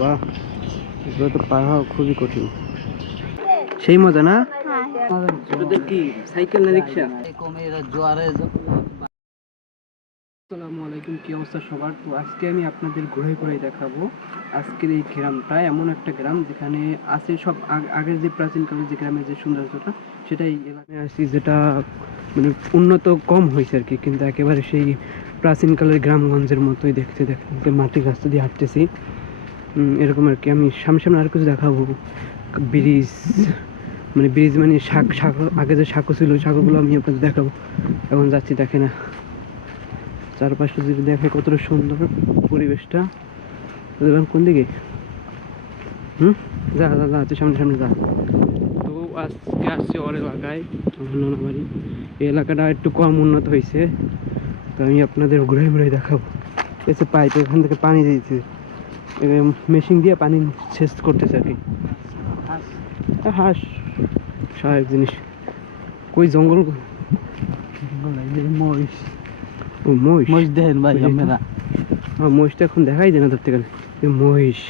বাবা, এগুলো তো পার হওয়া খুবই কঠিন। সেই মজা না? ছোটদের কি সাইকেল না রিক্সা? আসসালামু আলাইকুম, কি অবস্থা সবার? তো আজকে আমি আপনাদের ঘুরে ঘুরে দেখাবো আজকের এই গ্রামটা। এমন একটা গ্রাম যেখানে আছে সব আগের যে প্রাচীনকালের যে গ্রামের যে সৌন্দর্যটা, সেটাই এলাকায় আসছি, যেটা মানে উন্নত কম হয়েছে আর কি, কিন্তু একেবারে সেই প্রাচীনকালের গ্রামগঞ্জের মতোই দেখতে দেখতে মাটির রাস্তা দিয়ে হাঁটতেছি এরকম আর কি। আমি সামনে সামনে আর কিছু দেখাবো, ব্রিজ মানে ব্রিজ মানে শাক শাক আগে যে শাকও ছিল শাকগুলো আমি আপনাদের দেখাবো। এখন যাচ্ছি, দেখে না চারপাশটা যদি দেখে কতটা সুন্দর পরিবেশটা। কোন দিকে? যা যা যা, তুই সামনে সামনে যা। তো আজকে আসছি ওর এলাকায়, বাড়ি। এই এলাকাটা একটু কম উন্নত হয়েছে, তো আমি আপনাদের ঘুরে ঘুরে দেখাবো। এসে পাইপ এখান থেকে পানি দিয়েছে, মেশিন দিয়ে পানি সেচ করতেছে আর কি। হাঁস স্বাভাবিক জিনিস। কই জঙ্গল? মহিষ। ও মহিষ, মহিষ দেখেন ভাই আপনারা? মহিষটা এখন দেখাই যায় না ধরতে গেলে। মহিষ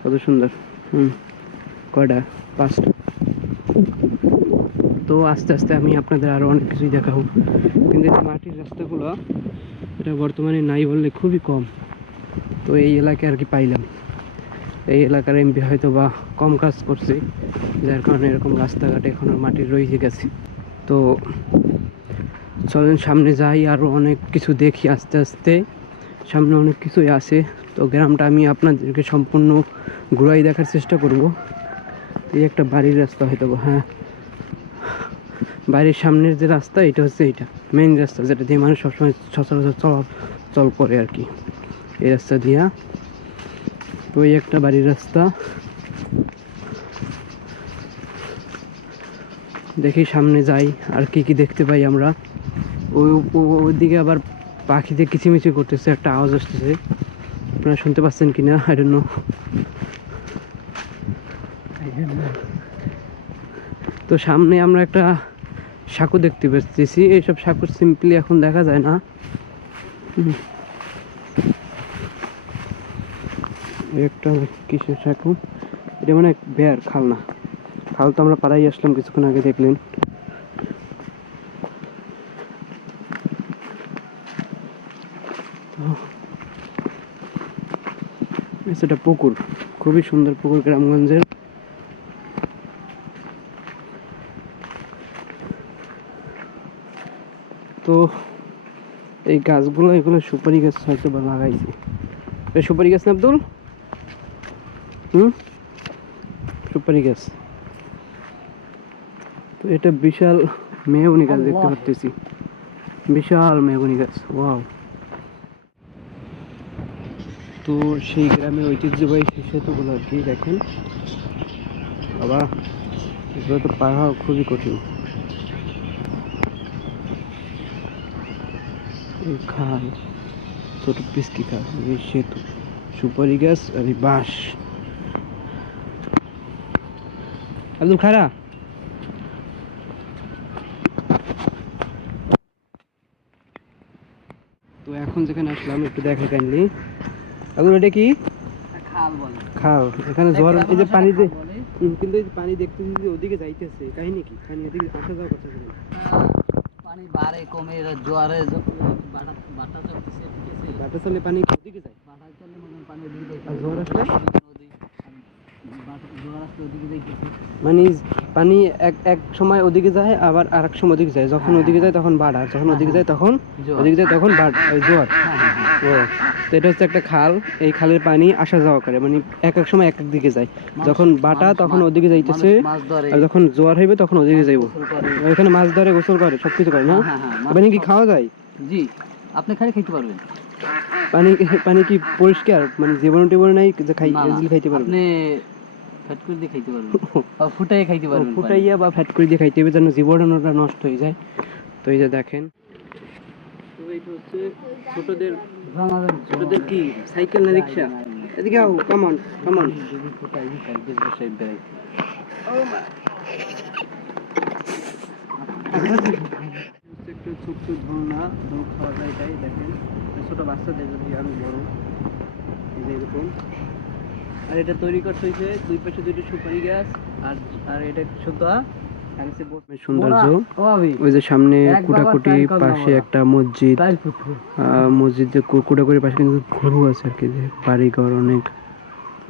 কত সুন্দর। কয়টা? 5টা। তো আস্তে আস্তে আমি আপনাদের আরো অনেক কিছুই দেখাবো, কিন্তু এই মাটির রাস্তাগুলো এটা বর্তমানে নাই বললে খুবই কম। তো এই এলাকায় আর কি পাইলাম, এই এলাকার এমপি হয়তো বা কম কাজ করছে, যার কারণে এরকম রাস্তাঘাট এখন মাটির রয়ে গেছে। তো চলেন সামনে যাই, আরও অনেক কিছু দেখি আস্তে আস্তে, সামনে অনেক কিছুই আছে। তো গ্রামটা আমি আপনাদেরকে সম্পূর্ণ ঘুরাই দেখার চেষ্টা করব। এই একটা বাড়ির রাস্তা হয়তো, হ্যাঁ বাড়ির সামনের যে রাস্তা এটা হচ্ছে এইটা মেইন রাস্তা, যেটা দিয়ে মানুষ সবসময় সচরাচর চলাচল করে আর কি, এই রাস্তা দিয়া। তো এই একটা বাড়ির রাস্তা, দেখি সামনে যাই আর কি কি দেখতে পাই আমরা। ওইদিকে আবার পাখিদের কিচিমিচি করতেছে, একটা আওয়াজ আসতেছে, আপনারা শুনতে পাচ্ছেন কিনা আই ডোন্ট নো। তো সামনে আমরা একটা সাঁকো দেখতে পাচ্ছি, এইসব সাঁকো সিম্পলি এখন দেখা যায় না। একটা কিসের সাঁকো? এটা মানে বেয়ার খাল, না খাল তো আমরা পাড়াই আসলাম কিছুক্ষণ আগে, দেখলেন। সেটা পুকুর, খুবই সুন্দর পুকুর গ্রামগঞ্জের। তো এই গাছগুলো, এগুলো সুপারি গাছ হয়তো বা লাগাইছে। সুপারি গাছ না আব্দুল? সুপারি গাছ। তো এটা বিশাল মেহগনি গাছ দেখতে পাচ্ছি, বিশাল মেহগনি গাছ, ওয়াও। তো সেই গ্রামের ঐতিহ্যবাহী সেতুগুলো আর কি দেখেন। বাবা, এগুলো তো পার হওয়া খুবই কঠিন। এই খাল, ছোট পিসকি খাল, এই সেতু, সুপারি গাছ আর এই বাঁশ। আব্দুল খারা, তো এখন যেখানে আসলাম একটু দেখা কাইন্ডলি। আব্দুল এটা কি? খাল বলে। খাল, এখানে ঝড়, এই যে পানি, যে কিন্তু এই পানি দেখতেছি যে ওদিকে যাইতেছে, কাহিনী কি? পানি এদিকে আসা যাওয়া করছে, পানি বাড়ে কমে, জোয়ারে বাটা চলতেছে, ঠিক আছে, বাটা চলে পানি ওদিকে যায়, বাটা চলে মানে পানি ওদিকে যায়, আর জোয়ার আসলে মানে পানি এক সময় ওদিকে যায়, আবার আর এক সময় ওদিকে যায়। যখন ওদিকে যায় তখন বাড়, আর যখন ওদিকে যায় তখন ওদিকে যায় তখন বাড়, জোয়ার। ও, তো এটা হচ্ছে একটা খাল, এই খালের পানি আসা যাওয়া করে, মানে এক এক সময় এক এক দিকে যায়। যখন বাটা তখন ওদিকে যাইতেছে, আর যখন জোয়ার হইবে তখন ওদিকে যাইব। ওইখানে মাছ ধরে, গোসল করে, সবকিছু করে না? পানি কি খাওয়া যায়? জি, আপনি খালি খেতে পারবেন। পানি পানি কি পরিষ্কার, মানে জীবাণু টিবাণু নাই যে খাইতে পারবেন? আপনি ফ্যাট করে দিয়ে খাইতে পারবেন, ফুটাইয়া খাইতে পারবেন, ফুটাইয়া বা ফ্যাট করে দিয়ে খাইতে হবে, যেন জীবাণুটা নষ্ট হয়ে যায়। তো এই যে দেখেন, তো এইটা হচ্ছে ছোটদের ছোটদের কি সাইকেল না রিক্সা? এদিকে আও, কাম অন কাম অন। একটা ছোট্ট ঝর্ণা, জল খাওয়া যায়, তাই দেখেন ছোট বাচ্চাদের যদি আমি বড় এই যে এরকম আর এটা তৈরি করতে হয়েছে দুই পাশে দুটো সুপারি গাছ আর আর এটা সুতা আর হচ্ছে সৌন্দর্য। ওই যে সামনে কুটাকুটি, পাশে একটা মসজিদ, মসজিদে কুটাকুটির পাশে কিন্তু ঘরু আছে আর কি, যে বাড়িঘর অনেক।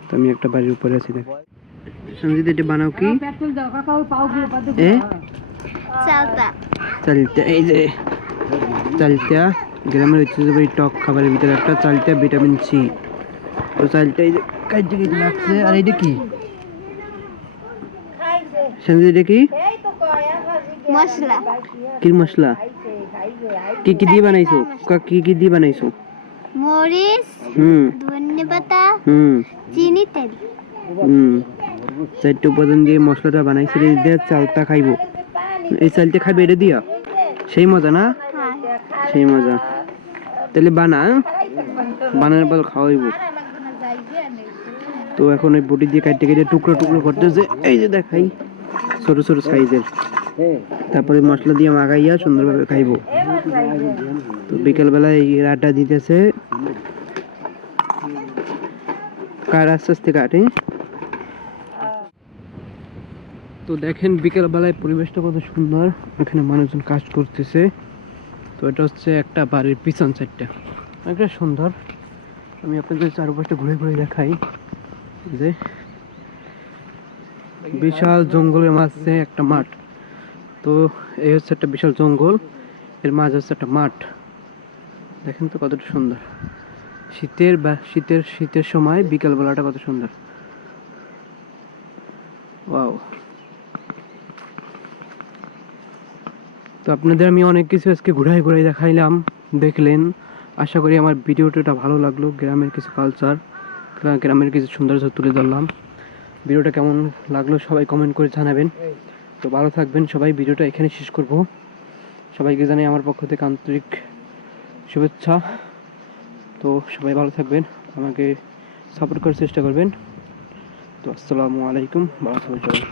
তো আমি একটা বাড়ির উপরে আছি, দেখ সঞ্জিত এটা বানাও কি এ চালতা চালতা, এই যে চালতা গ্রামের ঐতিহ্যবাহী টক খাবারের ভিতরে একটা, চালতা ভিটামিন সি। তো চালটা এই যে কাইটে কেটে লাগছে। আর এটা কি সঞ্জিত, এটা কি মশলা কি মশলা? কি কি দিয়ে বানাইছো? কি কি দিয়ে বানাইছো? মরিচ, ধনেপাতা, চিনি, তেল। চারটে উপাদান দিয়ে মশলাটা বানাইছে, এই দিয়ে চালটা খাইবো। এই চালটা খাইবে এটা দিয়া, সেই মজা না? সেই মজা। তাহলে বানানোর পর খাওয়াইবো। তো এখন ওই বটি দিয়ে কাটতে কেটে টুকরো টুকরো করতেছে, এই যে দেখাই ছোট ছোট সাইজের। তারপরে মশলা দিয়ে মাখাইয়া সুন্দরভাবে খাইবো। তো বিকেলবেলা এই আড্ডা দিতেছে, কার আস্তে আস্তে কাটে। তো দেখেন বিকেল বেলায় পরিবেশটা কত সুন্দর, এখানে মানুষজন কাজ করতেছে। তো এটা হচ্ছে একটা বাড়ির পিছন সাইডটা, অনেকটা সুন্দর। আমি আপনাদের চারপাশটা ঘুরে ঘুরে দেখাই। যে বিশাল জঙ্গলের মাঝে একটা মাঠ। তো এই হচ্ছে একটা বিশাল জঙ্গল, এর মাঝে হচ্ছে একটা মাঠ। দেখেন তো কতটা সুন্দর, শীতের সময় বিকেল বেলাটা কত সুন্দর। ওয়াও। তো আপনাদের আমি অনেক কিছু আজকে ঘুরাই ঘুরাই দেখাইলাম, দেখলেন। আশা করি আমার ভিডিওটা ভালো লাগলো। গ্রামের কিছু কালচার, গ্রামের কিছু সৌন্দর্য তুলে ধরলাম। ভিডিওটা কেমন লাগলো সবাই কমেন্ট করে জানাবেন। তো ভালো থাকবেন সবাই, ভিডিওটা এখানে শেষ করব। সবাইকে জানাই আমার পক্ষ থেকে আন্তরিক শুভেচ্ছা। তো সবাই ভালো থাকবেন, আমাকে সাপোর্ট করার চেষ্টা করবেন। তো আসসালামু আলাইকুম, ভালো থাকবেন সবাই।